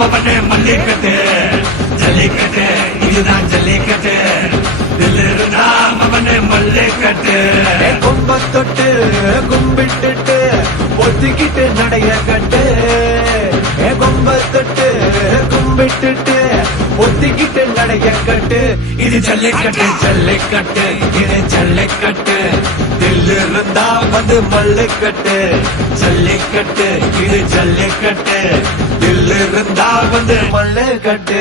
மவனே மல்லிக்கட்டு ஜல்லிக்கட்டு இதுதான் ஜல்லிக்கட்டு தில்லு இருந்தா மவனே மல்லிக்கட்டு கொம்ப தொட்டு கும்பிட்டுட்டு ஒத்திக்கிட்டு நடைய கட்டு கொம்ப தொட்டு கும்பிட்டுட்டு ஒத்திக்கிட்டு நடைய கட்டு இது ஜல்லிக்கட்டு ஜல்லிக்கட்டு இது ஜல்லிக்கட்டு தில்லு இருந்தா வந்து மல்லிக்கட்டு ஜல்லிக்கட்டு இது ஜல்லிக்கட்டு தில்லு இருந்தா வந்து மல்லிக்கட்டு